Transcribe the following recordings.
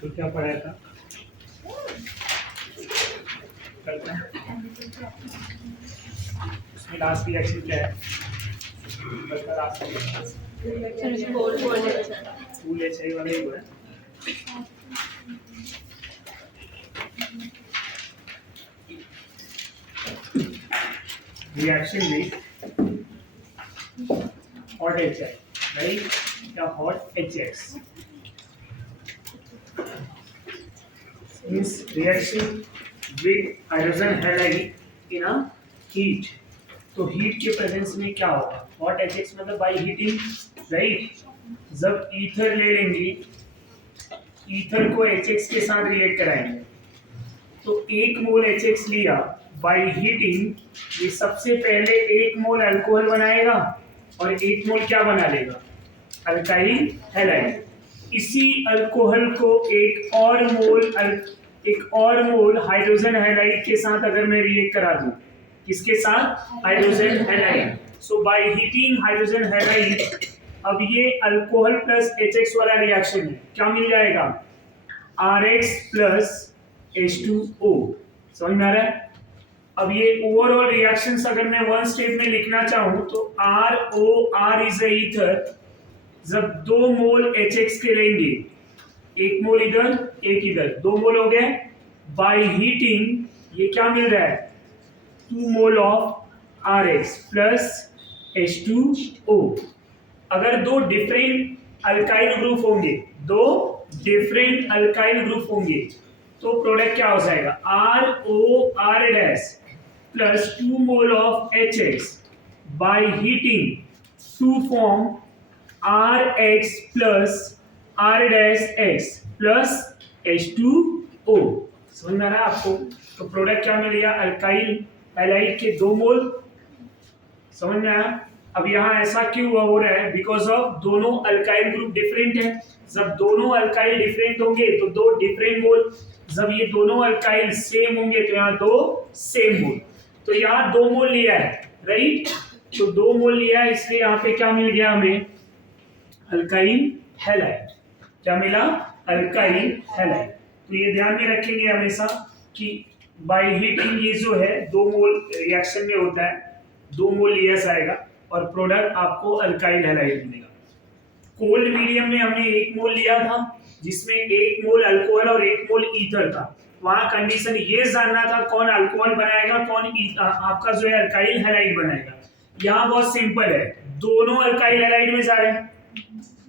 तो क्या पढ़ाया था उसमें लास्ट रिएक्शन क्या है? लास्ट फूल ऐसे ही वाले ही हुआ है। रिएक्शन में हॉट HI राइट या hot HX means reaction with hydrogen halide in a heat। तो हीट के प्रेजेंस में क्या होगा? हॉट HX मतलब बाय हीटिंग राइट। जब ईथर ले लेंगे, ईथर को HX के साथ रिएक्ट कराएंगे, तो 1 मोल HX लिया बाय हीटिंग, ये सबसे पहले 1 मोल अल्कोहल बनाएगा और 1 मोल क्या बना लेगा? Alkyl halide. इसी अल्कोहल को एक और मोल हाइड्रोजन हैलाइड के साथ अगर मैं रिएक्ट करा दूं, किसके साथ? Hydrogen halide. So by heating hydrogen halide, अब ये अल्कोहल प्लस HX वाला रिएक्शन है, क्या मिल जाएगा? RX plus H2O। समझ में आ रहा है? अब ये ओवरऑल रिएक्शंस अगर मैं वन स्टेप में लिखना चाहूं तो ROR इज अ ईथर। जब 2 मोल HX के लेंगे, 1 मोल इधर 1 इधर, 2 मोल हो गए। बाय हीटिंग ये क्या मिल रहा है? 2 mole of RX plus H2O। अगर 2 डिफरेंट अल्काइल ग्रुप होंगे, 2 डिफरेंट अल्काइल ग्रुप होंगे, तो प्रोडक्ट क्या हो जाएगा? ROR dash plus 2 mole of HX by heating to form RX plus R dash X plus H2O। समझ में आ रहा है आपको? तो प्रोडक्ट क्या मिलेगा? अल्काइल हैलाइड के 2 मोल। समझ में आया? अब यहाँ ऐसा क्यों हो रहा है? बिकॉज ऑफ दोनों अल्काइल ग्रुप डिफरेंट है। जब दोनों अल्काइल डिफरेंट होंगे तो 2 डिफरेंट मोल, जब ये दोनों अल्काइल सेम होंगे तो यहाँ 2 सेम मोल। तो यहाँ 2 मोल लिया है राइट, तो 2 मोल लिया है, इसलिए यहाँ पे क्या मिल गया हमें? Alkyl halide. क्या मिला? Alkyl halide. तो ये ध्यान में रखेंगे हमेशा कि बाय हीटिंग ये जो है 2 मोल रिएक्शन में होता है, 2 मोल लिया जाएगा और प्रोडक्ट आपको अल्काइल हैलाइड मिलेगा। कोल्ड मीडियम में हमने 1 मोल लिया था, जिसमें 1 मोल अल्कोहल और 1 मोल ईथर था। वहां कंडीशन ये जानना था कौन अल्कोहल बनाएगा, कौन आपका जो है अल्काइल हैलाइड बनाएगा। यहाँ बहुत सिंपल है, दोनों अल्काइल हैलाइड में जा रहे हैं।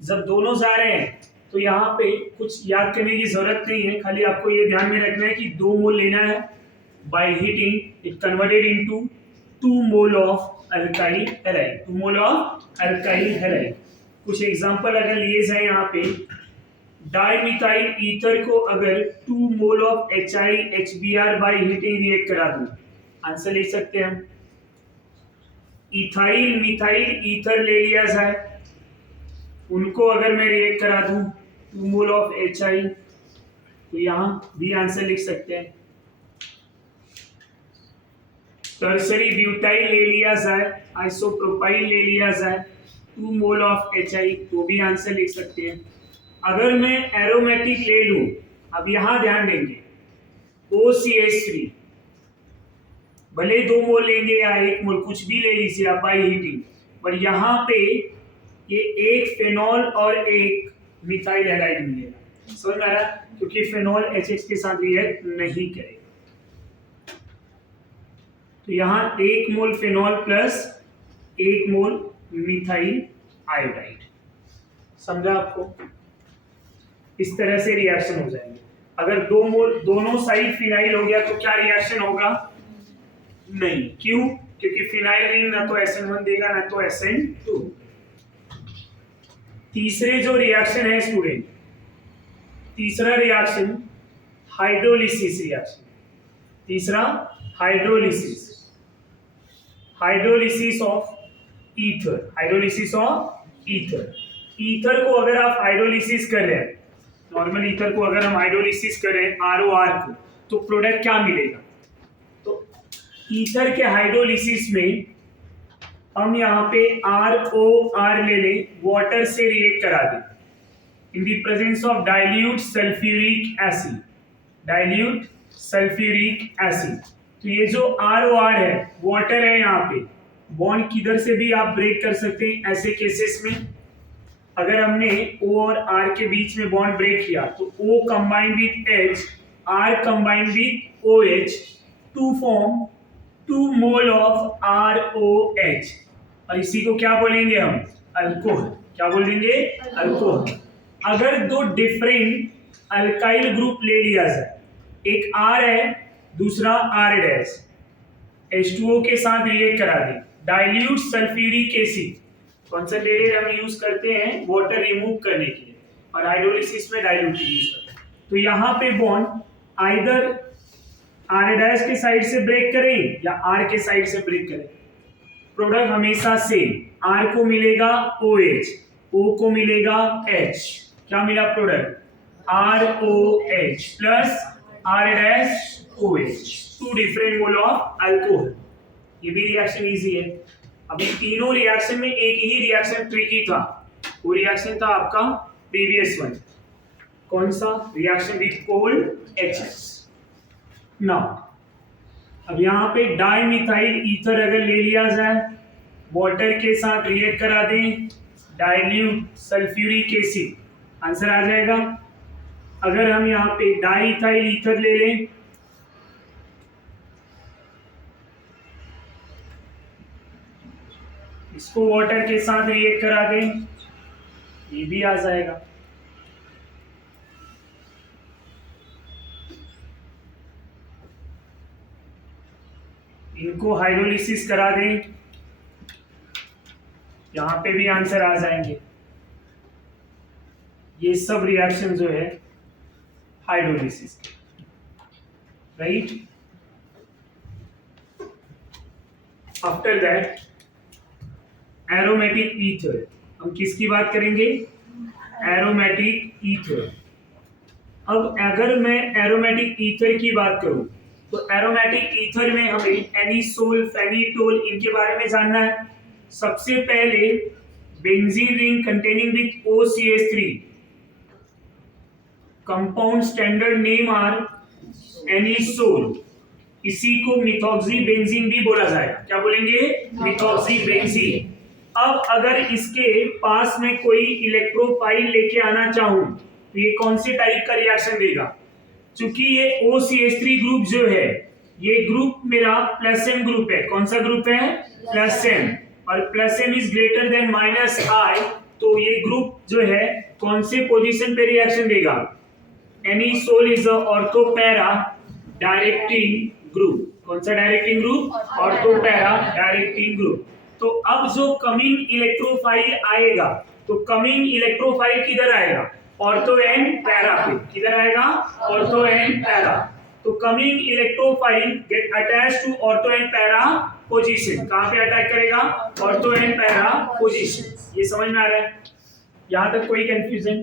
जब दोनों जा रहे हैं तो यहाँ पे कुछ याद करने की जरूरत नहीं है, खाली आपको ये ध्यान में रखना है कि 2 मोल लेना है। By heating it converted into 2 mole of alkyl halide, 2 mole of alkyl halide. कुछ एग्जांपल अगर लिए जाए यहाँ पे, डाइमिथाइल ईथर को अगर 2 mole of HiHBr by heating react करा दूं, आंसर लिख सकते हैं हम। इथाइल मिथाइल ईथर ले लिया जाए, उनको अगर मैं रिएक्ट करा दूं 2 मोल ऑफ HI, तो यहां भी आंसर लिख सकते हैं। टर्सरी ब्यूटाइल ले लिया जाए, आइसोप्रोपाइल ले लिया जाए, 2 मोल ऑफ HI, तो भी आंसर लिख सकते हैं। अगर मैं एरोमेटिक ले लूं, अब यहां ध्यान देंगे, OCH3 भले 2 मोल लेंगे या 1 मोल, कुछ भी ले लीजिए आप बाय हीटिंग, पर यहाँ पे ये एक फेनॉल और एक मिथाइल हैलाइड मिलेगा। समझ में आ रहा? क्योंकि फेनॉल HX के साथ रिएक्ट नहीं करेगा। तो यहाँ 1 मोल फेनॉल प्लस 1 मोल मिथाइल आयोडाइड। समझा आपको? इस तरह से रिएक्शन हो जाएंगे। अगर 2 मोल दोनों साइड फिनाइल हो गया तो क्या रिएक्शन होगा? नहीं। क्यों? क्योंकि फिनाइल रिंग ना तो SN1 देगा ना तो SN2। तीसरे जो रिएक्शन है स्टूडेंट, तीसरा रिएक्शन हाइड्रोलिसिस रिएक्शन। तीसरा hydrolysis, hydrolysis of ether, hydrolysis of ether. Ether को अगर आप हाइड्रोलिसिस कर रहे हैं, नॉर्मल ईथर को अगर हम हाइड्रोलिसिस करें ROR को, तो प्रोडक्ट क्या मिलेगा? तो ईथर के हाइड्रोलिसिस में हम यहाँ पे ROR ले लें, वाटर से रिएक्ट करा दें, in the presence of dilute sulfuric acid, dilute sulfuric acid। तो ये जो ROR है वाटर है, यहाँ पे बॉन्ड किधर से भी आप ब्रेक कर सकते हैं ऐसे केसेस में। अगर हमने O और R के बीच में बॉन्ड ब्रेक किया तो O combined with H, R combined with OH to form 2 mole of ROH, और इसी को क्या बोलेंगे हम? अल्कोहल। क्या बोलेंगे? अल्कोहल। अगर दो डिफरेंट अल्काइल ग्रुप ले लिया जाए, एक R है दूसरा R डैश, H2O के साथ रिएक्ट करा दे, डाइल्यूट सल्फ्यूरिक एसिड, कॉन्सेंट्रेटेड हम यूज करते हैं वाटर रिमूव करने के लिए, और हाइड्रोलिसिस में डाइल्यूट यूज करते हैं। तो यहाँ पे बॉन्ड आइदर R डैश के साइड से ब्रेक करें या R के साइड से ब्रेक करें, प्रोडक्ट हमेशा सेम, R को मिलेगा OH, O को मिलेगा H। क्या मिला product? ROH plus R dash OH, 2 different mole of alcohol. ये भी रिएक्शन इजी है। अभी तीनों रिएक्शन में एक ही रिएक्शन ट्रिकी था, वो रिएक्शन था आपका प्रीवियस वन। कौन सा? Reaction with cold HX। Now अब यहाँ पे डाइमिथाइल ईथर अगर ले लिया जाए, वाटर के साथ रिएक्ट करा दें, डाइल्यूट सल्फ्यूरिक एसिड, आंसर आ जाएगा। अगर हम यहाँ पे डाइथाइल ईथर ले लें, इसको वाटर के साथ रिएक्ट करा दें, ये भी आ जाएगा। इनको हाइड्रोलिसिस करा दें, यहां पे भी आंसर आ जाएंगे। ये सब रिएक्शन जो है हाइड्रोलिसिस के, right. After that aromatic ether, हम किसकी बात करेंगे? Aromatic ether. अब अगर मैं एरोमेटिक ईथर की बात करूं तो एरोमेटिक ईथर में हमें एनिसोल, फेनिटोल, इनके बारे में जानना है। सबसे पहले benzene ring containing with OCH3, compound standard name are anisole, इसी को मिथॉक्सीबेंजीन भी बोला जाएगा। क्या बोलेंगे? मिथॉक्सीबेंजीन। अब अगर इसके पास में कोई इलेक्ट्रोफाइल लेके आना चाहूं तो ये कौन से टाइप का रिएक्शन देगा? चूंकि ये OCH3 ग्रुप जो है, ये ग्रुप मेरा प्लस एम ग्रुप है। कौन सा ग्रुप है? प्लस एम, और plus M is greater than -I, तो ये ग्रुप जो है कौन से पोजीशन पे रिएक्शन देगा? Anisole is a ortho para directing group. कौन सा directing group? Ortho para directing group. तो अब जो कमिंग इलेक्ट्रोफाइल आएगा, तो कमिंग इलेक्ट्रोफाइल किधर आएगा? ऑर्थो एंड पैरा पे। किधर आएगा? Ortho and para. तो coming electrophile get attach to ortho and para position. कहां पे अटैक करेगा? Ortho and para position. ये समझ में आ रहा है? यहां तक कोई कंफ्यूजन?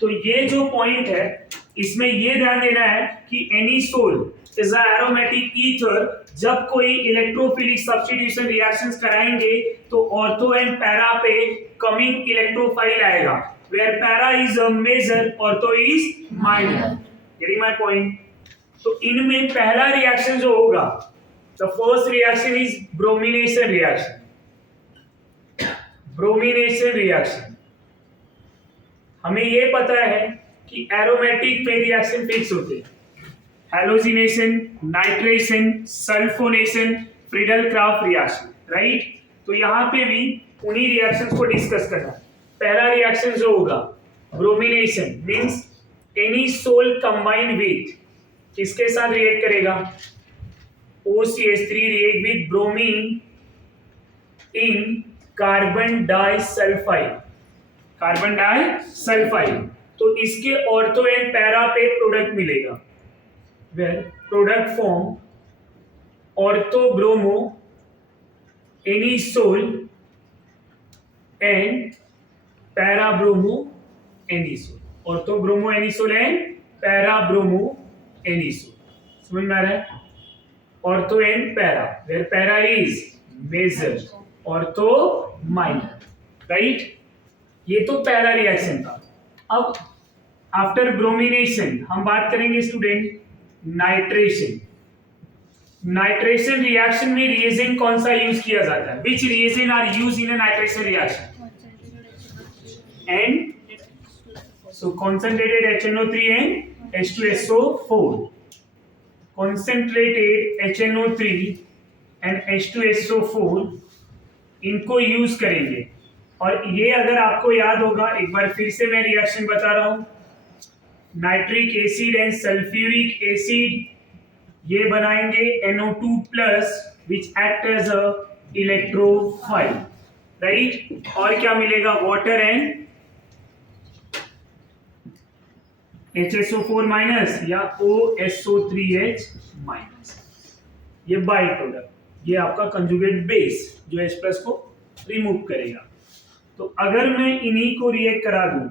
तो ये जो पॉइंट है, इसमें ये ध्यान देना है कि anisole is a aromatic ether. जब कोई इलेक्ट्रोफिलिक सब्स्टिट्यूशन रिएक्शंस कराएंगे तो ऑर्थो एंड पैरा पे कमिंग इलेक्ट्रोफाइल आएगा, where para is a major, ortho is minor. Getting my point? तो इनमें पहला रिएक्शन जो होगा, the first reaction is bromination reaction. Bromination reaction, हमें ये पता है कि एरोमेटिक में रिएक्शन फिक्स होते हैं, halogenation, nitration, sulphonation, Friedel craft reaction, right. तो यहाँ पे भी उन्हीं रिएक्शंस को डिस्कस करना है। पहला रिएक्शन जो होगा bromination, means anisole combined with, किसके साथ रिएक्ट करेगा? OCH3 react with bromine in carbon disulphide, carbon disulphide. तो इसके ऑर्थो एंड पैरा पे प्रोडक्ट मिलेगा, where product form ortho bromo anisole and para bromo anisole, ortho bromo anisole and para bromo anisole. समझ में आ रहा है? Ortho and para, where para is major, ortho minor, right. ये तो पहला रिएक्शन था। अब आफ्टर ब्रोमिनेशन हम बात करेंगे स्टूडेंट नाइट्रेशन। नाइट्रेशन रिएक्शन में रिएजेंट कौन सा यूज किया जाता है? Which reagent are use in a nitration reaction? And so concentrated HNO3 and H2SO4, concentrated HNO3 and H2SO4 इनको यूज करेंगे। और ये अगर आपको याद होगा, एक बार फिर से मैं रिएक्शन बता रहा हूं, nitric acid and sulphuric acid ये बनाएंगे NO2 plus which act as a electrophile, right. और क्या मिलेगा? वाटर एंड HSO4 माइनस या OSO3H माइनस, ये बाई प्रोडक्ट, ये आपका कंजुगेट बेस जो H प्लस को रिमूव करेगा। तो अगर मैं इन्हीं को रिएक्ट करा दूं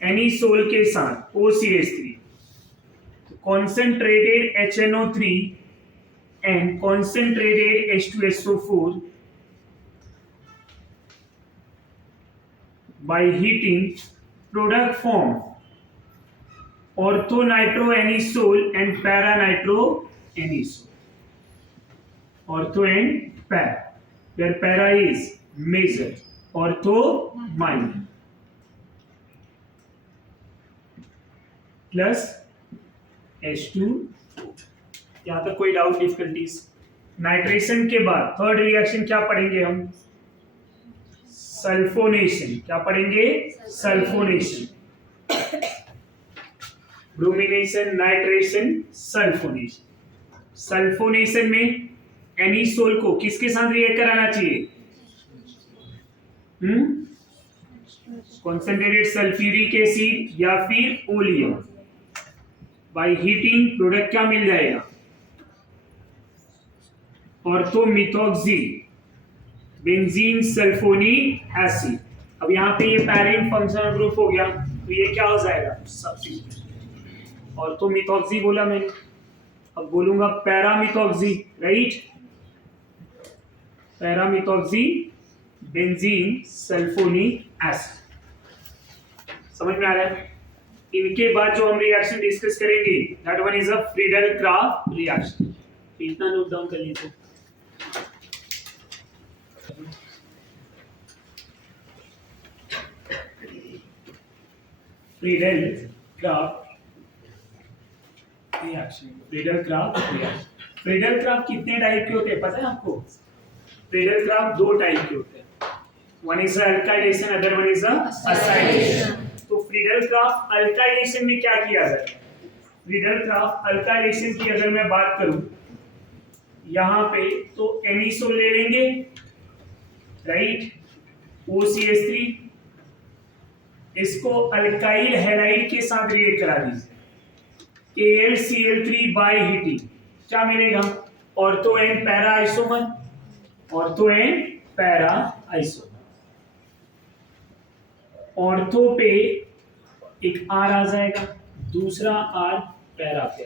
एनिसोल के साथ OCH3, तो concentrated HNO3 and concentrated H2SO4 by heating product form ortho nitro anisole and para nitro anisole. Ortho and para, where para is major, ortho minor, plus H2। यहां तक कोई डाउट डिफिकल्टीज? नाइट्रेशन के बाद third reaction क्या पढ़ेंगे हम? Sulphonation. क्या पढ़ेंगे? Sulphonation. Bromination, nitration, sulphonation. Sulphonation में एनिसोल को किसके साथ रिएक्ट कराना चाहिए? कॉन्सेंट्रेटेड सल्फ्यूरिक एसिड या फिर ओलियम। बाय हीटिंग प्रोडक्ट क्या मिल जाएगा? ऑर्थोमिथॉक्सी बेंजीन सल्फोनिक एसिड। अब यहाँ पे ये पैरेंट फंक्शनल ग्रुप हो गया, तो ये क्या हो जाएगा? सब्स्टिट्यूट। ऑर्थोमिथॉक्सी बोला मैंने, अब बोलूंगा paramethoxy, right. Paramethoxy benzene sulphonic acid. समझ में आ रहा है? इनके बाद जो हम रिएक्शन डिस्कस करेंगे that one is a Friedel-Crafts reaction. इतना नोट डाउन कर लीजिए। Friedel-Crafts reaction. Friedel-Crafts reaction. Friedel-Crafts कितने टाइप के होते हैं पता है आपको? फ्रीडल-क्राफ्ट दो टाइप के होते हैं, one is alkylation, other one is acylation. तो फ्रीडल-क्राफ्ट अल्काइलेशन में क्या किया जाए? फ्रीडल-क्राफ्ट अल्काइलेशन की अगर मैं बात करूं यहां पे, तो एनिसोल ले लेंगे, राइट, OCH3, इसको अल्काइल हैलाइड के साथ रिएक्ट करा दीजिए, AlCl3 बाय हीटिंग, क्या मिलेगा? Ortho and para isomer, ortho and para isomer. Ortho पे एक R आ जाएगा, दूसरा R पैरा पे,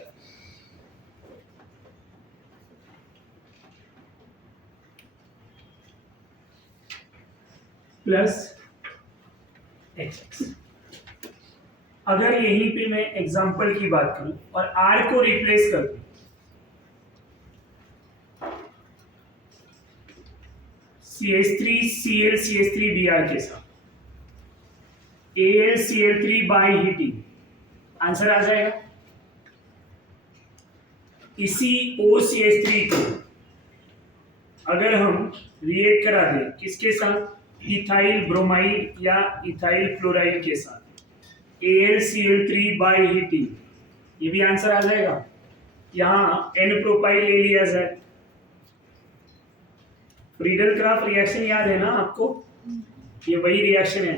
प्लस XX। अगर यहीं पे मैं एग्जांपल की बात करूं और R को रिप्लेस कर दूं CH3Cl CH3Br के साथ, AlCl3 बाय हीटिंग, आंसर आ जाएगा। इसी OCH3 को अगर हम रिएक्ट करा दें किसके साथ? इथाइल ब्रोमाइड या इथाइल क्लोराइड के साथ, AlCl3 बाय हीटिंग, ये भी आंसर आ जाएगा। यहां N प्रोपाइल ले लिया जाए। फ्रीडल-क्राफ्ट रिएक्शन याद है ना आपको? ये वही रिएक्शन है।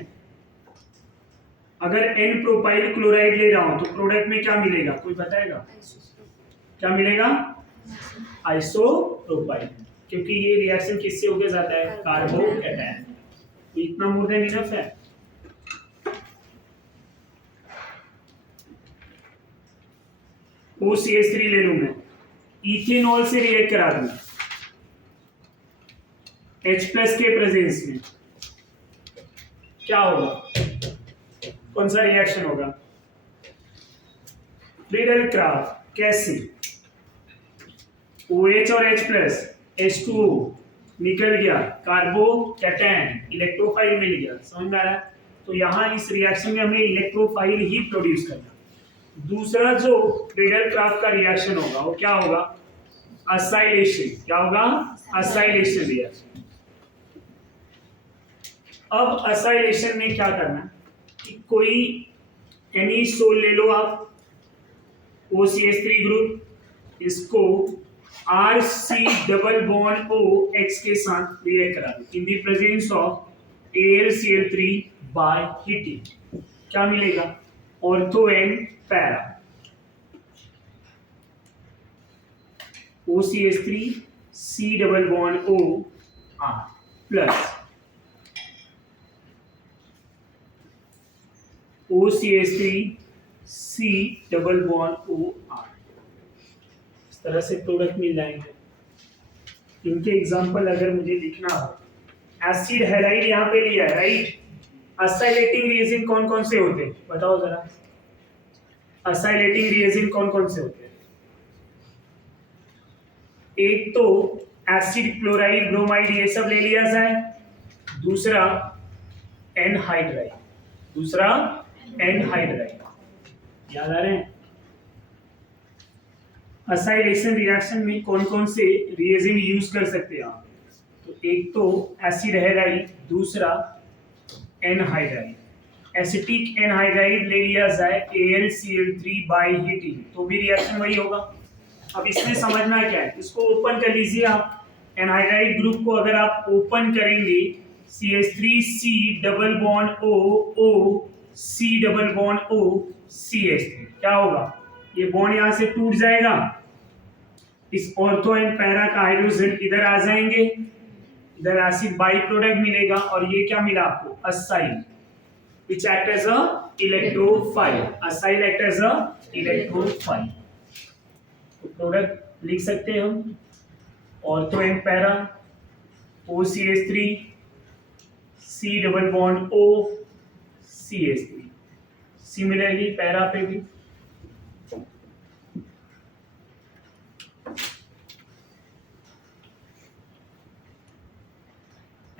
अगर N प्रोपाइल क्लोराइड ले रहा हूं तो प्रोडक्ट में क्या मिलेगा? कोई बताएगा? क्या मिलेगा? आइसोप्रोपाइल, क्योंकि ये रिएक्शन किससे होके जाता है? कार्बोकैटायन। तो इतना मोर देन इनफ है। OCH3 ले लूं मैं, इथेनॉल से रिएक्ट करा दूं H+ के प्रेजेंस में, क्या होगा? कौन सा रिएक्शन होगा? फ्रीडल क्राफ्ट कैसे? OH और H प्लस H2O निकल गया, कार्बोकैटायन इलेक्ट्रोफाइल मिल गया, समझ में आ रहा है? तो यहाँ इस रिएक्शन में हमें इलेक्ट्रोफाइल ही प्रोड्यूस करना। दूसरा जो फ्रीडल क्राफ्ट का रिएक्शन होगा वो क्या होगा? असाइलेशन। क्या होगा? Acylation reaction. अब असाइलेशन में क्या करना है कि कोई एनी सोल ले लो आप, OCH3 ग्रुप, इसको RC डबल बॉन्ड OX के साथ रिएक्ट करा दो in the presence of AlCl3 by heating. क्या मिलेगा? Ortho and para, OCH3 C double bond OR plus OCH3 C double bond OR। इस तरह से प्रोडक्ट मिल जाएंगे। इनके एग्जांपल अगर मुझे लिखना हो, एसिड हैलाइड यहाँ पे लिया है, राइट? असाइलेटिंग रिएजेंट कौन कौन से होते हैं बताओ जरा? असाइलेटिंग रिएजेंट कौन कौन से होते हैं? एक तो एसिड, क्लोराइड, ब्रोमाइड, ये सब ले लिया जाए। दूसरा एनहाइड्राइड, दूसरा एनहाइड्राइड। याद आ रहे हैं? असाइलेशन रिएक्शन में कौन कौन से रिएजेंट यूज कर सकते हैं आप? तो एक तो एसिड हैलाइड, दूसरा एनहाइड्राइड। एसिटिक एनहाइड्राइड ले लिया जाए AlCl3 बाय हीटिंग, तो भी रिएक्शन वही होगा। अब इसमें समझना क्या है, इसको ओपन कर लीजिए आप। एनहाइड्राइड ग्रुप को अगर आप ओपन करेंगे, CH3C double bond O C double bond O CH3, क्या होगा? ये बॉन्ड यहां से टूट जाएगा, इस ऑर्थो एंड पैरा का हाइड्रोजन इधर आ जाएंगे, इधर एसिड बाई प्रोडक्ट मिलेगा, और ये क्या मिला आपको? Acyl, which act as a electrophile, acyl act as a electrophile। तो प्रोडक्ट लिख सकते हैं हम, ortho and para OCH3 C double bond O CH3। Similarly para पे भी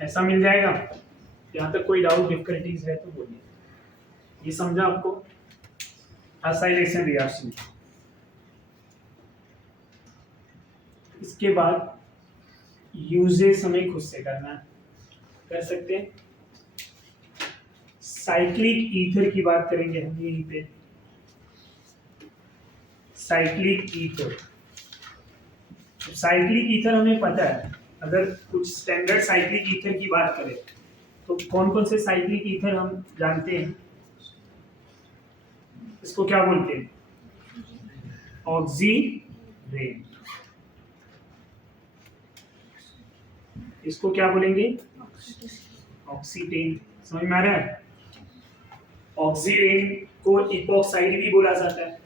ऐसा मिल जाएगा। यहाँ तक कोई डाउट, डिफिकल्टीज है तो बोलिए। ये समझा आपको? Acylation reaction. इसके बाद यूजेस हमें खुद से करना है, कर सकते हैं। साइक्लिक ईथर की बात करेंगे हम यहीं पे। साइक्लिक ईथर, साइक्लिक ईथर हमें पता है, अगर कुछ स्टैंडर्ड साइक्लिक ईथर की बात करें तो कौन कौन से साइक्लिक ईथर हम जानते हैं? इसको क्या बोलते हैं? ऑक्सीरेन। इसको क्या बोलेंगे? ऑक्सीटेन। समझ में आ रहा है? ऑक्सीरेन को इपॉक्साइड भी बोला जाता है,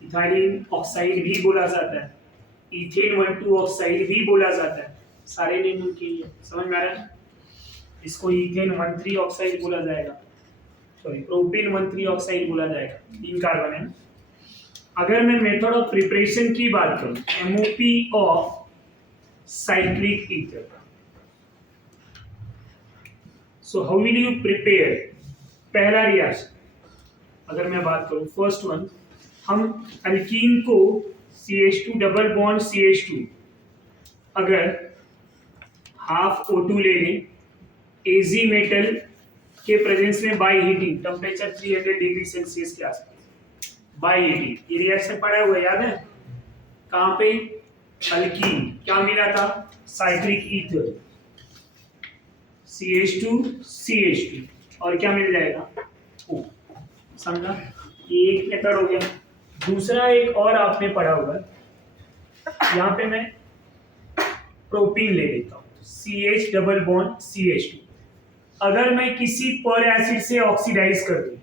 इथाइलिन ऑक्साइड भी बोला जाता है, इथेन 1,2 ऑक्साइड भी बोला जाता है। सारे नेम उनके ही है। समझ में आ रहा है? इसको इथेन 1,3 ऑक्साइड बोला जाएगा, सॉरी प्रोपेन 1,3 ऑक्साइड बोला जाएगा, 3 कार्बन है। अगर मैं मेथड ऑफ प्रिपरेशन की बात करूं, MOP of cyclic ether, so how will you prepare? पहला रिएक्शन अगर मैं बात करूं, फर्स्ट वन, हम अल्कीन को CH2 डबल बॉन्ड CH2, अगर हाफ O2 ले लें Ag मेटल के प्रेजेंस में by heating, temperature 300 degree Celsius के आसपास बाय हीटिंग, ये रिएक्शन पड़ा हुआ याद है? कहां पे? अल्कीन। क्या मिला था? साइक्लिक ईथर, CH2 CH2, और क्या मिल जाएगा? O। समझा? ये एक मेथड हो गया। दूसरा एक और आपने पढ़ा होगा, यहाँ पे मैं प्रोपीन ले लेता हूँ, CH डबल बॉन्ड CH2। अगर मैं किसी पर एसिड से ऑक्सीडाइज कर दूं,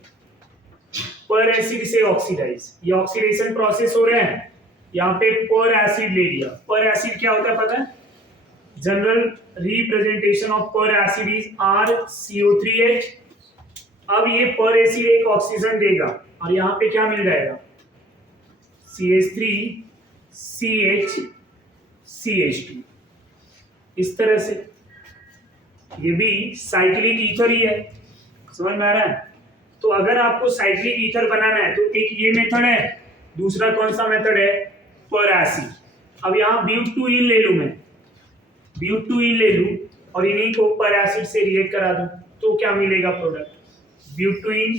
पर एसिड से ऑक्सीडाइज, ये ऑक्सीडेशन प्रोसेस हो रहा है, यहाँ पे पर एसिड ले लिया। पर एसिड क्या होता है पता है? जनरल रिप्रेजेंटेशन ऑफ पर एसिड इज RCO3H अब ये पर एसिड एक ऑक्सीजन देगा और यहाँ पे क्या मिल जाएगा, CH3 CH CH2। इस तरह से ये भी साइक्लिक ईथर ही है, समझ में आ रहा है। तो अगर आपको साइक्लिक ईथर बनाना है तो एक ये मेथड है, दूसरा कौन सा मेथड है, पर एसिड। अब यहाँ ब्यूटूइन ले लूं मैं, ब्यूटूइन ले लूं और इन्हीं को पर एसिड से रिएक्ट करा दूं तो क्या मिलेगा प्रोडक्ट, ब्यूटूइन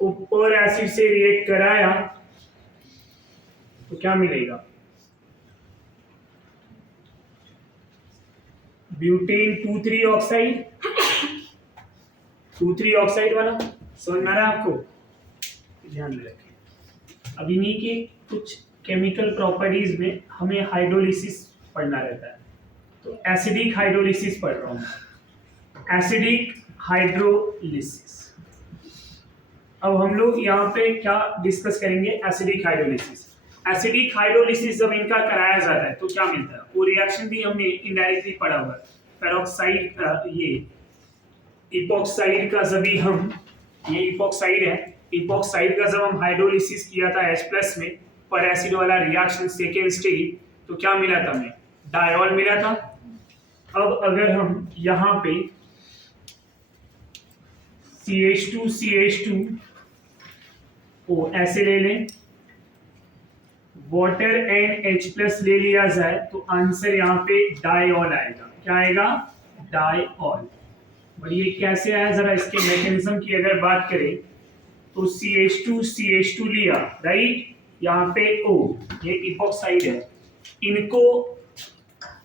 को पर एसिड से रिएक्ट कराया तो क्या मिलेगा, ब्यूटेन 2,3 ऑक्साइड, 2,3 ऑक्साइड वाला, समझ में आ रहा है आपको, ध्यान में रखें। अब इन्हीं के कुछ केमिकल प्रॉपर्टीज में हमें हाइड्रोलिसिस पढ़ना रहता है, तो एसिडिक हाइड्रोलिसिस पढ़ रहा हूँ, एसिडिक हाइड्रोलिसिस। अब हम लोग यहाँ पे क्या डिस्कस करेंगे, एसिडिक हाइड्रोलिसिस। एसिडिक हाइड्रोलिसिस जब इनका कराया जाता है तो क्या मिलता है, वो रिएक्शन भी हमने इनडायरेक्टली पढ़ा हुआ है, पेरोक्साइड का, ये इपोक्साइड का जब हम, ये इपोक्साइड है, इपोक्साइड का जब हम हाइड्रोलिसिस किया था H+ में पर एसिड वाला रिएक्शन सेकेंड स्टेज, तो क्या मिला था हमें, डायॉल मिला था। अब अगर हम यहाँ पे CH2 को ऐसे ले लें, वाटर एंड H+ ले लिया जाए तो आंसर यहाँ पे डायऑल आएगा। क्या आएगा, डायऑल। और ये कैसे आया, जरा इसके मैकेनिज्म की अगर बात करें तो CH2 लिया, राइट, यहाँ पे O, ये इपोक्साइड है, इनको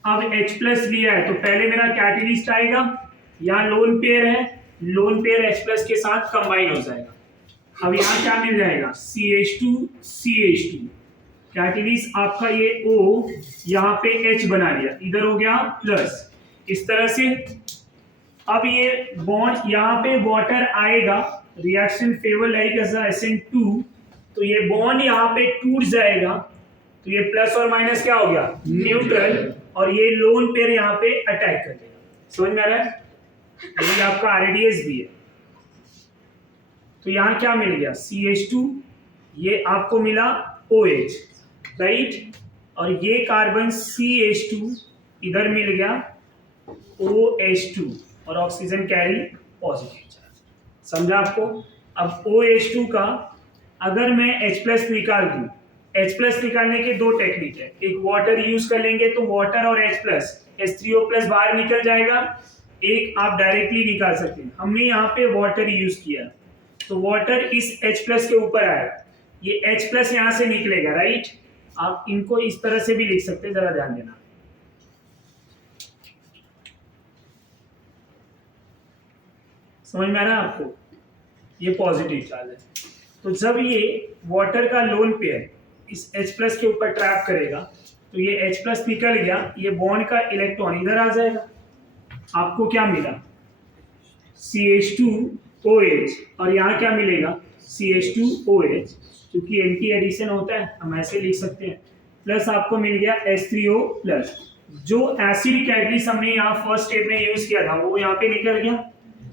अब H+ लिया है तो पहले मेरा कैटलिस्ट आएगा, यहाँ लोन पेयर है, लोन पेयर H+ के साथ कंबाइन हो जाएगा। अब यहाँ क्या मिल जाएगा, CH2 कैटलिस्ट आपका ये O, यहाँ पे H बना लिया, इधर हो गया प्लस, इस तरह से। अब ये बॉन्ड यहाँ पे वाटर आएगा, reaction favour like as SN2, तो ये बॉन्ड यहाँ पे टूट जाएगा, तो ये प्लस और माइनस क्या हो गया, न्यूट्रल, और ये लोन पेयर यहाँ पे अटैक कर देगा। समझ में आ रहा है, ये आपका RADS भी है। तो यहाँ क्या मिल गया, CH2, ये आपको मिला OH, राइट, और ये कार्बन CH2 इधर मिल गया OH2 और ऑक्सीजन कैरी पॉजिटिव चार्ज। समझा आपको। अब OH2 का अगर मैं H+ निकाल दूं, H+ निकालने के दो टेक्निक है, एक वाटर यूज कर लेंगे तो वाटर और H+ H3O+ बाहर निकल जाएगा, एक आप डायरेक्टली निकाल सकते हैं। हमने यहाँ पे वाटर यूज किया तो वाटर इस H+ के ऊपर आएगा, ये H+ यहाँ से निकलेगा, राइट। आप इनको इस तरह से भी लिख सकते हैं, जरा ध्यान देना। समझ में आ रहा है आपको, ये पॉजिटिव चार्ज है। तो जब ये वाटर का लोन पेयर इस H+ के ऊपर ट्रैप करेगा तो ये H+ निकल गया, ये बॉन्ड का इलेक्ट्रॉन इधर आ जाएगा, आपको क्या मिला, CH2OH, और यहाँ क्या मिलेगा, CH2OH, क्योंकि एंटी एडिशन होता है हम ऐसे लिख सकते हैं, प्लस आपको मिल गया H3O+। जो एसिड कैटलिस्ट हमने यहाँ फर्स्ट स्टेप में यूज किया था वो यहाँ पे निकल गया।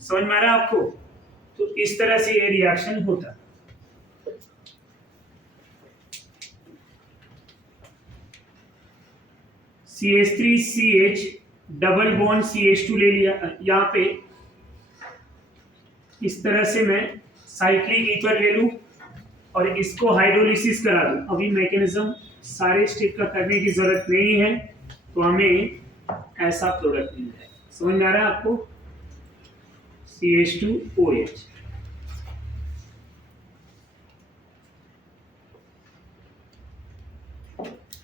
समझ में आ रहा है आपको। तो इस तरह से ये रिएक्शन होता है। CH3CH डबल बॉन्ड CH2 ले लिया, यहाँ पे इस तरह से मैं साइक्लिक ईथर ले लूं और इसको हाइड्रोलिसिस करा दूं। अभी मैकेनिज्म सारे स्टेप का करने की जरूरत नहीं है, तो हमें ऐसा प्रोडक्ट मिल जाएगा। समझ में आ रहा है आपको, CH2OH।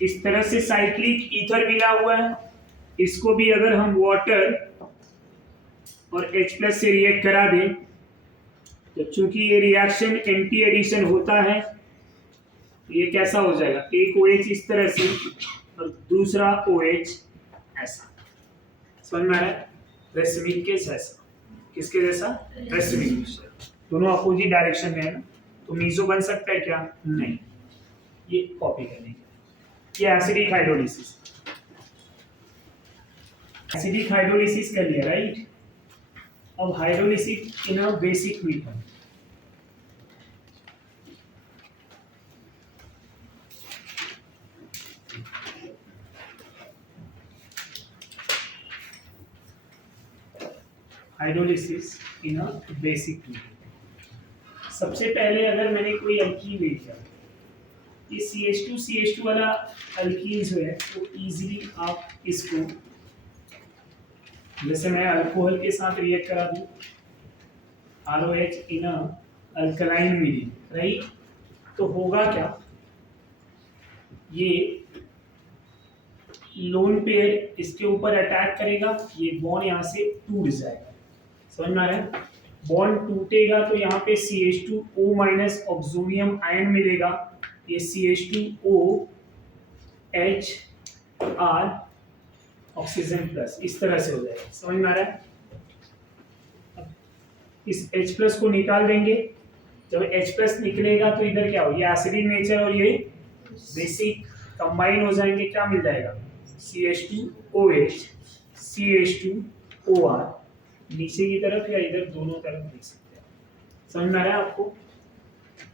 इस तरह से साइक्लिक ईथर मिला हुआ है, इसको भी अगर हम वाटर और H+ से रिएक्ट करा दें तो चूंकि ये रिएक्शन एंटी एडिशन होता है, ये कैसा हो जाएगा, एक OH इस तरह से और दूसरा OH ऐसा। समझ में आ रहा है, रेसिमिक के जैसा। किसके जैसा, रेसिमिक। दोनों अपोजिट डायरेक्शन में है ना, तो मीजो बन सकता है क्या, नहीं, ये कॉपी करने के। ये एसिडिक हाइड्रोलिसिस, एसिडिक हाइड्रोलिसिस कर लिया, right. of hydrolysis in a basic medium. Hydrolysis in a basic medium. सबसे पहले अगर मैंने कोई अल्कीन ले लिया, ये CH2 वाला अल्कीन जो है तो इजीली आप इसको, जैसे मैं अल्कोहल के साथ रिएक्ट करा दूं, ROH इन अ अल्कलाइन मीडियम, राइट, तो होगा क्या, ये लोन पेयर इसके ऊपर अटैक करेगा, ये बॉन्ड यहाँ से टूट जाएगा, समझ में आ रहा है। बॉन्ड टूटेगा तो यहाँ पे CH2O माइनस ऑक्सोनियम आयन मिलेगा, ये CH2OH R ऑक्सीजन प्लस, इस तरह से हो जाएगा, समझ में आ रहा है। इस H प्लस को निकाल देंगे, जब H प्लस निकलेगा तो इधर क्या हो, ये एसिडिक नेचर और ये बेसिक कंबाइन हो जाएंगे, क्या मिल जाएगा, CH2OH CH2OR, नीचे की तरफ या इधर दोनों तरफ लिख सकते हैं, समझ में आ रहा है आपको।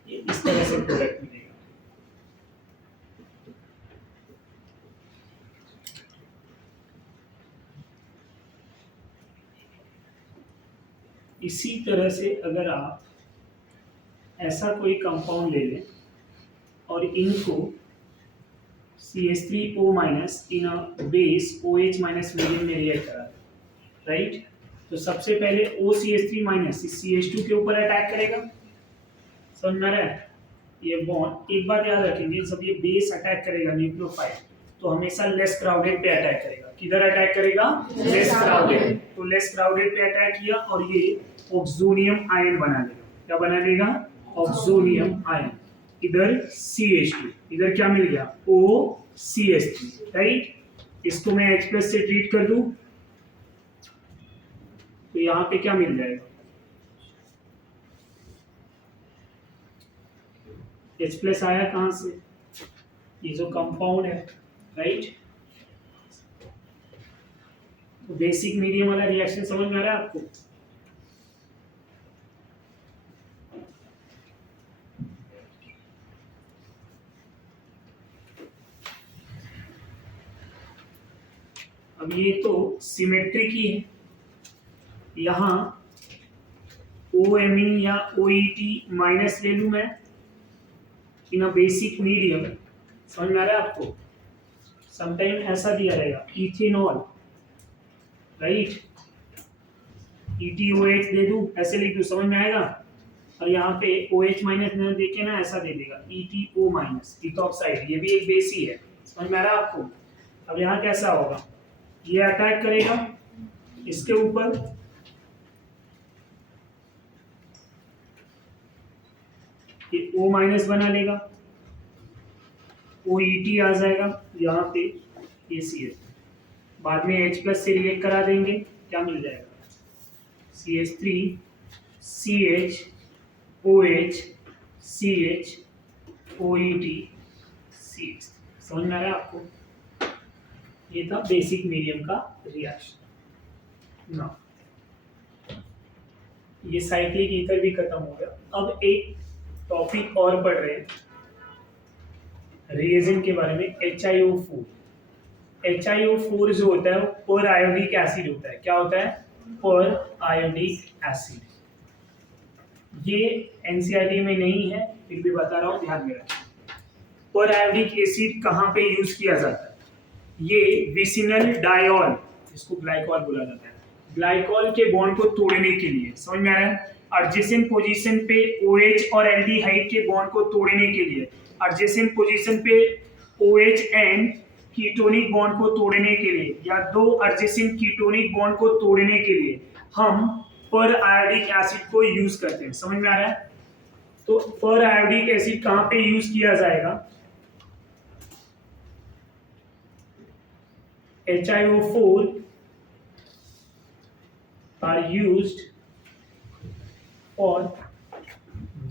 ये इस तरह से प्रोडक्ट मिलेगा। इसी तरह से अगर आप ऐसा कोई कंपाउंड ले लें और इनको CH3O minus in a base OH minus medium में रिएक्ट करा, राइट, तो सबसे पहले OCH3 माइनस इस CH2 के ऊपर अटैक करेगा, समझ में आ रहा है। ये बॉन्ड, एक बात याद रखेंगे, जब ये बेस अटैक करेगा न्यूक्लियोफाइल तो हमेशा लेस क्राउडेड पे अटैक करेगा, किधर अटैक करेगा, लेस क्राउडेड, तो लेस क्राउडेड पे अटैक किया और ये ऑक्सोनियम आयन बना लेगा, क्या बना लेगा, ऑक्सोनियम आयन, इधर CH2, इधर क्या मिल गया, OCH3, राइट, इसको मैं H प्लस से ट्रीट कर दूं तो यहाँ पे क्या मिल जाएगा, H प्लस आया कहां से, ये जो कंपाउंड है, राइट, तो बेसिक मीडियम वाला रिएक्शन समझ में आ रहा है आपको। अब ये तो सिमेट्री की है, यहाँ OMe या OET माइनस ले लूं मैं इन अ बेसिक मीडियम, समझ में आ रहा है आपको। समटाइम ऐसा दिया रहेगा इथेनॉल, राइट, ETOH दे दूं, ऐसे लिख दूं, समझ में आएगा, और यहाँ पे OH माइनस न देके ना ऐसा दे देगा ETO माइनस, इथॉक्साइड, ये भी एक बेस ही है, समझ में आ रहा है आपको। अब यहाँ कैसा होगा, ये अटैक करेगा इसके ऊपर, ये O माइनस बना लेगा, OET आ जाएगा यहाँ पे, ये CH, बाद में H प्लस से रिएक्ट करा देंगे, क्या मिल जाएगा, CH3 CH OH CH OET CH, समझ में आ रहा है आपको। ये था बेसिक मीडियम का रिएक्शन। ना ये साइक्लिक ईथर भी खत्म हो गया, अब एक टॉपिक और पढ़ रहे हैं रिएजेंट के बारे में, HiO4। HiO4 जो होता है वो पर आयोनिक एसिड होता है, क्या होता है, पर आयोनिक एसिड। ये एनसीईआरटी में नहीं है, फिर भी बता रहा हूँ, ध्यान में रखें। पर आयोनिक एसिड कहाँ पे यूज किया जाता है, ये विसिनल डायॉल, इसको ग्लाइकॉल बोला जाता है, ग्लाइकॉल के बॉन्ड को तोड़ने के लिए, समझ में आ रहा है। एडजेसेंट पोजीशन पे OH और एल्डिहाइड के बॉन्ड को तोड़ने के लिए, एडजेसेंट पोजीशन पे OH एंड कीटोनिक बॉन्ड को तोड़ने के लिए, या दो एडजेसेंट कीटोनिक बॉन्ड को तोड़ने के लिए हम पर आयोनिक एसिड को यूज करते हैं, समझ में आ रहा है। तो पर आयोनिक एसिड कहाँ पे यूज किया जाएगा, HiO4 are used for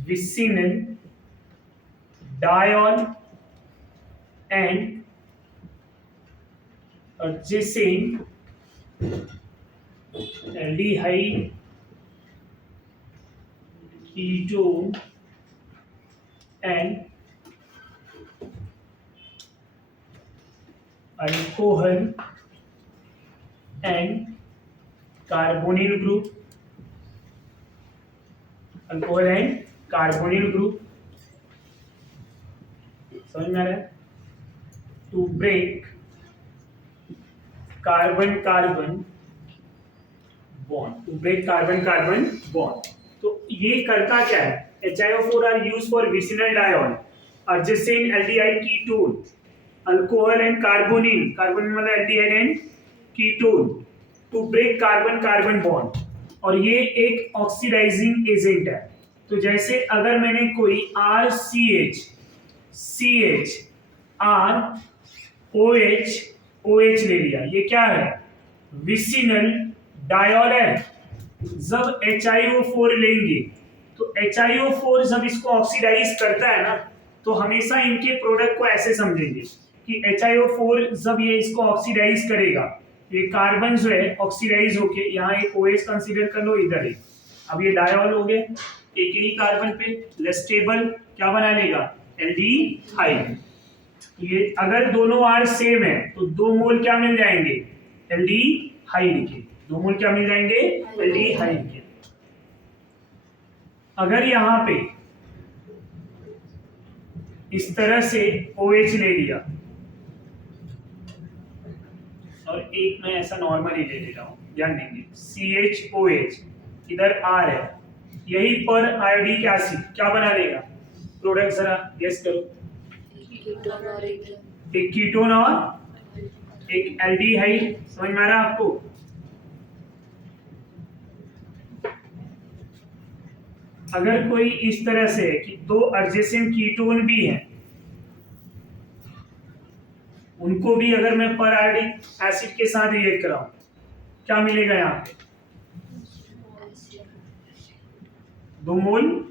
vicinal diol and adjacent aldehyde ketone and alcohol and carbonyl group, alcohol and carbonyl group, समझ में आ रहा है? To break carbon carbon bond, to break carbon carbon bond. तो ये करता क्या है? HiO4 are use for vicinal diol, adjacent aldehyde ketone, alcohol and carbonyl, carbonyl मतलब aldehyde and ketone, to break carbon carbon bond. और ये एक oxidising agent है। तो जैसे अगर मैंने कोई RCH CH R OH OH ले लिया, ये क्या है? विसिनल डायोल है। जब HiO4 लेंगे तो HiO4 जब इसको ऑक्सीडाइज करता है ना, तो हमेशा इनके प्रोडक्ट को ऐसे समझेंगे कि HiO4 जब ये इसको ऑक्सीडाइज करेगा, ये कार्बन जो है ऑक्सीडाइज होके यहाँ एक OH कंसीडर कर लो, इधर एक, अब ये डायोल हो गए, एक ही कार्बन पे लेस स्टेबल क्या बना लेगा? एल्डिहाइड। ये अगर दोनों R सेम है तो 2 मोल क्या मिल जाएंगे? एल्डिहाइड के। 2 मोल क्या मिल जाएंगे? एल्डिहाइड के। अगर यहां पे इस तरह से OH ले लिया और एक मैं ऐसा नॉर्मली ले रहा हूं, ध्यान देंगे, CHOH, इधर R है, यही पर आयोडिक एसिड क्या बना लेगा? प्रोडक्ट जरा गेस करो। एक कीटोन और एक एल्डिहाइड, समझ में आ रहा है आपको? अगर कोई इस तरह से है कि 2 एडजेसेंट कीटोन भी हैं, उनको भी अगर मैं पर आयोडिक एसिड के साथ रिएक्ट कराऊं, क्या मिलेगा? यहाँ पे 2 मोल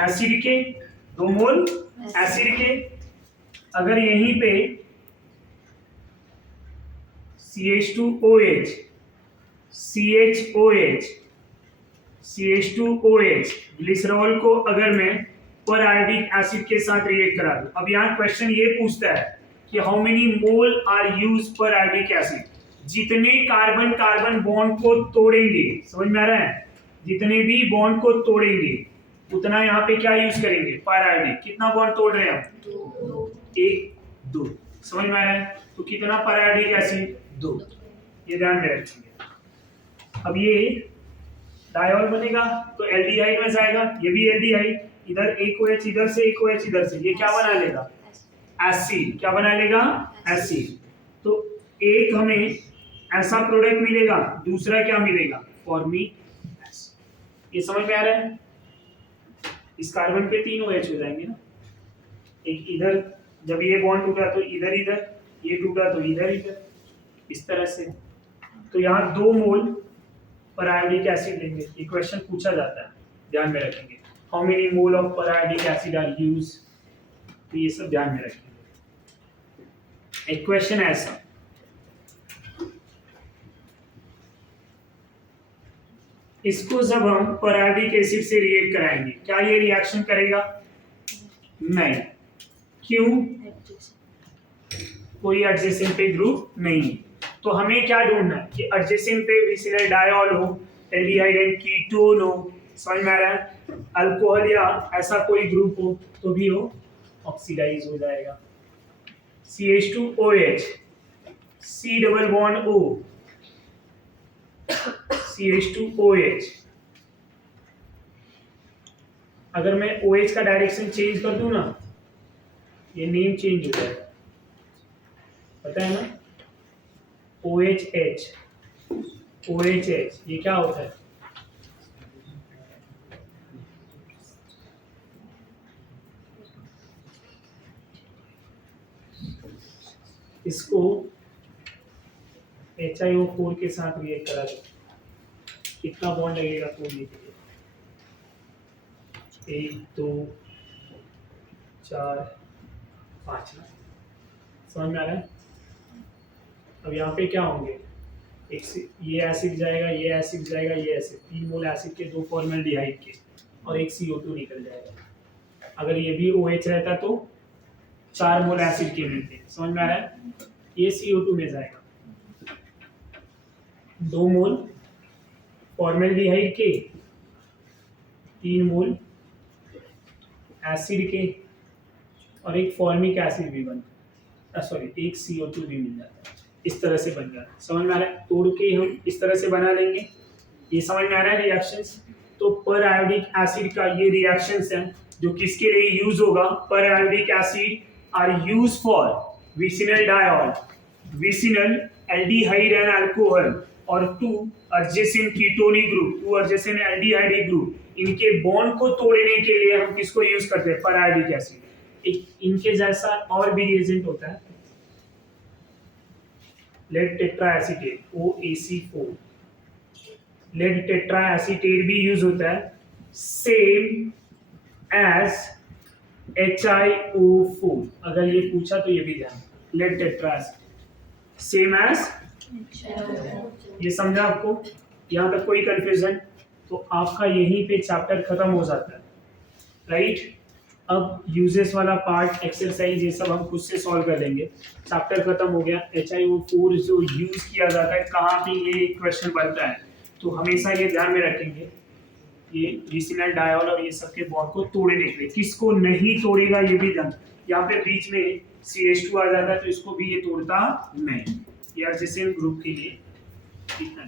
एसिड के, 2 मोल एसिड के। अगर यहीं पे CH2OH CHOH CH2OH ग्लिसरॉल को अगर मैं पर आयोडिक एसिड के साथ रिएक्ट करा दूं, अब यहाँ क्वेश्चन ये पूछता है कि how many mole are use periodic acid? जितने कार्बन कार्बन बॉन्ड को तोड़ेंगे, समझ में आ रहा है? जितने भी बॉन्ड को तोड़ेंगे उतना यहाँ पे क्या यूज करेंगे? पर आयोडिक। कितना बॉन्ड तोड़ रहे हैं हम? 1 2, समझ में आ रहा है? तो कितना पर आयोडिक एसिड? 2। ये ध्यान में रखेंगे। अब ये डायोल बनेगा तो एल्डिहाइड में जाएगा, ये भी एल्डिहाइड, इधर एक OH इधर से, एक OH इधर से, ये क्या बना लेगा? एसिड। क्या बना लेगा? एसिड। तो एक हमें ऐसा प्रोडक्ट मिलेगा, दूसरा क्या मिलेगा? Formic acid. ये समझ में आ रहा है? इस कार्बन पे 3 OH हो जाएंगे ना, एक इधर, जब ये बॉन्ड टूटा तो इधर इधर, ये टूटा तो इधर इधर, इस तरह से। तो यहाँ 2 मोल पर आयोडिक एसिड लेंगे, ये क्वेश्चन पूछा जाता है, ध्यान में रखेंगे। हाउ मेनी मोल ऑफ पर आयोडिक एसिड आर यूज? तो ये सब ध्यान में रखेंगे। एक क्वेश्चन ऐसा, इसको जब हम पर आयोडिक एसिड से रिएक्ट कराएंगे, क्या ये रिएक्शन करेगा? नहीं। क्यों? कोई एडजेसेंट पे ग्रुप नहीं है। तो हमें क्या ढूंढना है कि एडजेसेंट पे विसिनल डायोल हो, एल्डिहाइड एंड कीटोन हो, समझ में आ रहा है? अल्कोहल या ऐसा कोई ग्रुप हो तो भी वो ऑक्सीडाइज हो जाएगा। CH2OH C double bond O CH2OH, अगर मैं OH का डायरेक्शन चेंज कर दूं ना, ये नेम चेंज हो जाएगा, पता है ना? OHH OHH, ये क्या होता है? इसको HiO4 के साथ रिएक्ट करा दो, कितना बॉन्ड लगेगा तोड़ने के लिए? 1 2 4 5 ना, समझ में आ रहा है? अब यहाँ पे क्या होंगे? ये एसिड जाएगा, ये एसिड जाएगा, ये एसिड, 3 मोल एसिड के 2 फॉर्मल्डिहाइड के और एक CO2 निकल जाएगा। अगर ये भी OH रहता तो 4 मोल एसिड के मिलते। समझ में आ रहा है? ये CO2 में जाएगा, 2 मोल फॉर्मल्डिहाइड के, 3 मोल एसिड के और एक फॉर्मिक एसिड भी बनता है, सॉरी एक CO2 भी मिल जाता है। इस तरह से बन जाता है। समझ में आ रहा है? तोड़ के हम इस तरह से बना लेंगे। ये समझ में आ रहा है रिएक्शंस? तो पर आयोडिक एसिड का ये रिएक्शंस है जो किसके लिए यूज होगा? Periodic acid are use for vicinal diol, vicinal aldehyde and alcohol और 2 adjacent ketonic group, 2 adjacent aldehyde group, इनके बॉन्ड को तोड़ने के लिए हम किसको यूज करते हैं? पर आयोडिक एसिड। एक इनके जैसा और भी रिएजेंट होता है, लेड टेट्राएसीटेट OAC4, लेड टेट्राएसीटेट भी यूज होता है, सेम एज HiO4। अगर ये पूछा तो ये भी ध्यान, लेड टेट्राएसीटेट सेम एज, ये समझा आपको? यहाँ तक कोई कंफ्यूजन? तो आपका यहीं पे चैप्टर खत्म हो जाता है, राइट? अब यूजेस वाला पार्ट, एक्सरसाइज, ये सब हम खुद से सॉल्व कर लेंगे। चैप्टर खत्म हो गया। HiO4 जो यूज किया जाता है कहाँ पे, ये क्वेश्चन बनता है, तो हमेशा ये ध्यान में रखेंगे, ये विसिनल डायोल और ये सब के बॉन्ड को तोड़ने के लिए। किसको नहीं तोड़ेगा ये भी ध्यान, यहाँ पे बीच में CH2 आ जाता है तो इसको भी ये तोड़ता नहीं। यार जैसे ग्रुप के लिए इतना